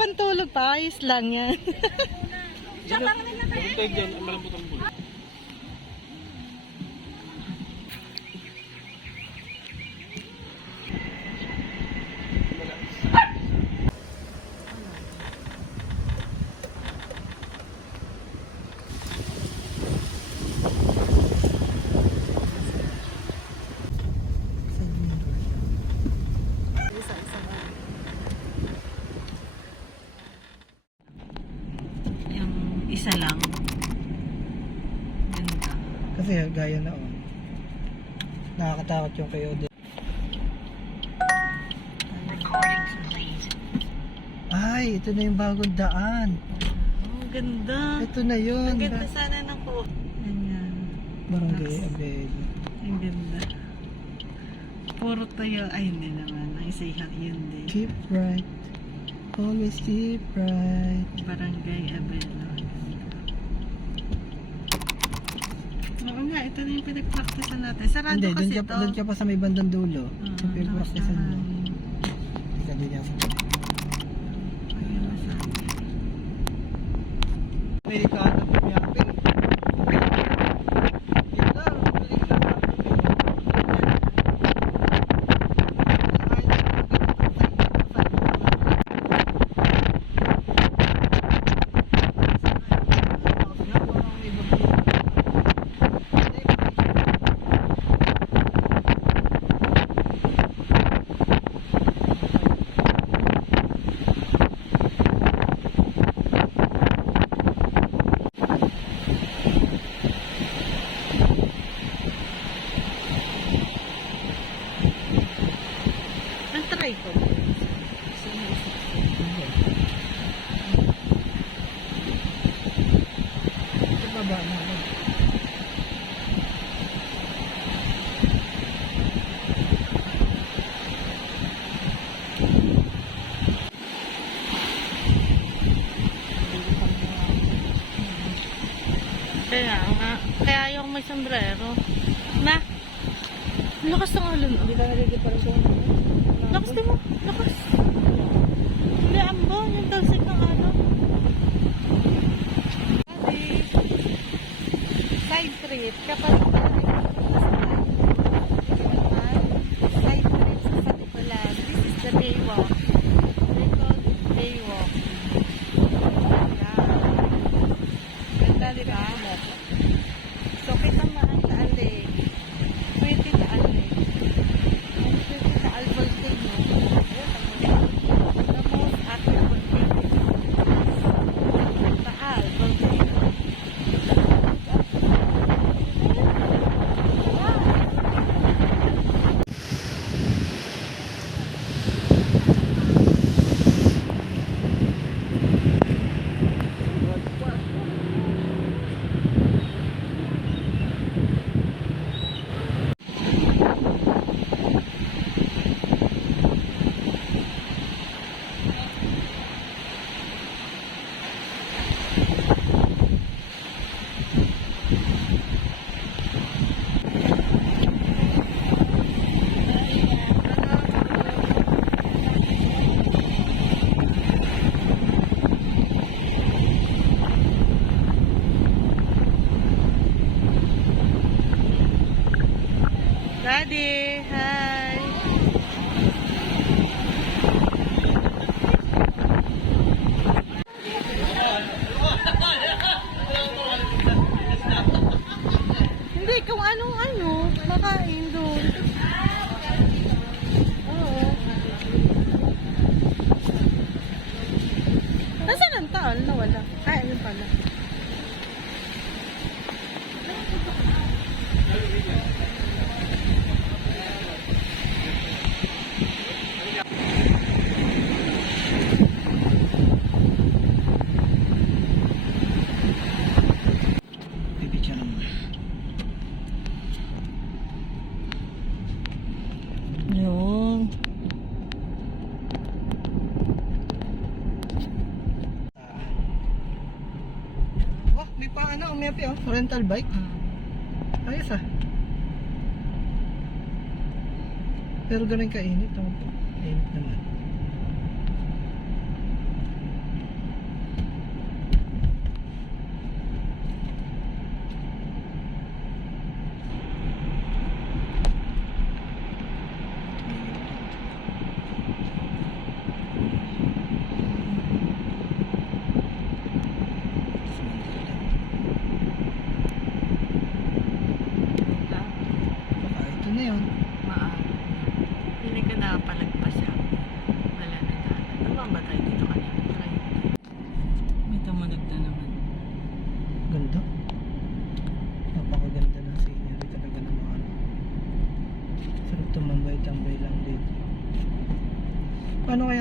pantulog pa, ayos lang yan. Pagkatay dyan, ang malambot ang bulo. Yung isa lang. Ganda. Kasi gaya na nakakatakot yung kayo din. Ay, ito na yung bagong daan. Oh, ganda. Ito na yun. Ang ganda sana ng ko. Ganyan. Barangay Abel. Ang ganda. Puro tayo. Ay, hindi naman. Ang isa yun din. Keep right. Always keep right. Barangay Abelo. Oo nga, ito na yung pinag-practicean natin. Sarado Hindi, kasi ito. doon ka pa sa may bandang dulo. Ah, Yung pinag-practicean mo. nakasaan. Sabi niya sa Ayun na sabi. Amerikano po niya. Ang try ko. Ito baba na. Kaya nga. Kaya yung may sombrero. Na? Lakas ng alon. Hindi ka nagigipar ko. Lakas din mo. Lakas. Hindi ambon. Yung talsik ng ano. Side trip. Kapag side trip sa Sanikulan. This is the Baywalk. They call it Baywalk. Ganda, di ba? So, kita mo ang taalig. Pwede taalig. Ang pwede taal volcano. The most active volcano. Taal volcano. Daddy, hi. Hindi, kung anong-ano, makain doon. Oo. Nasaan ang taal? Nawala. Ay, yun pala. Pipicture mo. Yun. Oh, may paano, umiyapi rental bike. Ayos Pero ganun kainit. Init naman.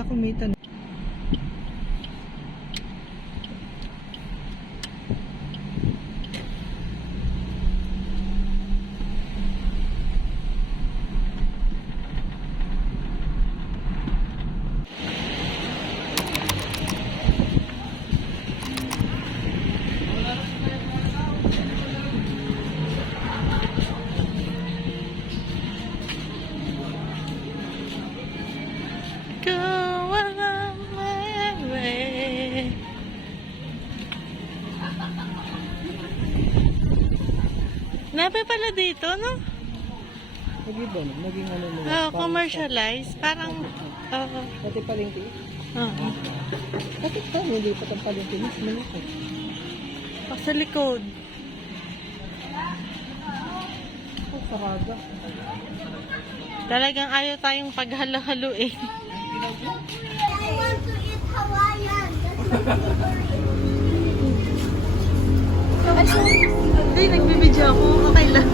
kumita na. Go along my way. Nabi pala dito, no? Naging ba? Naging ano nila? Oh, commercialized. Parang, Pati palengke. oo. Bakit pa? Hindi pa ang palengke. Mas malaki. Sa likod. Oh, sarada. Talagang ayaw tayong paghalo-haluin. I want to eat Hawaiian. That's my favorite. Hindi, nagbibidyo ako. Okay lang.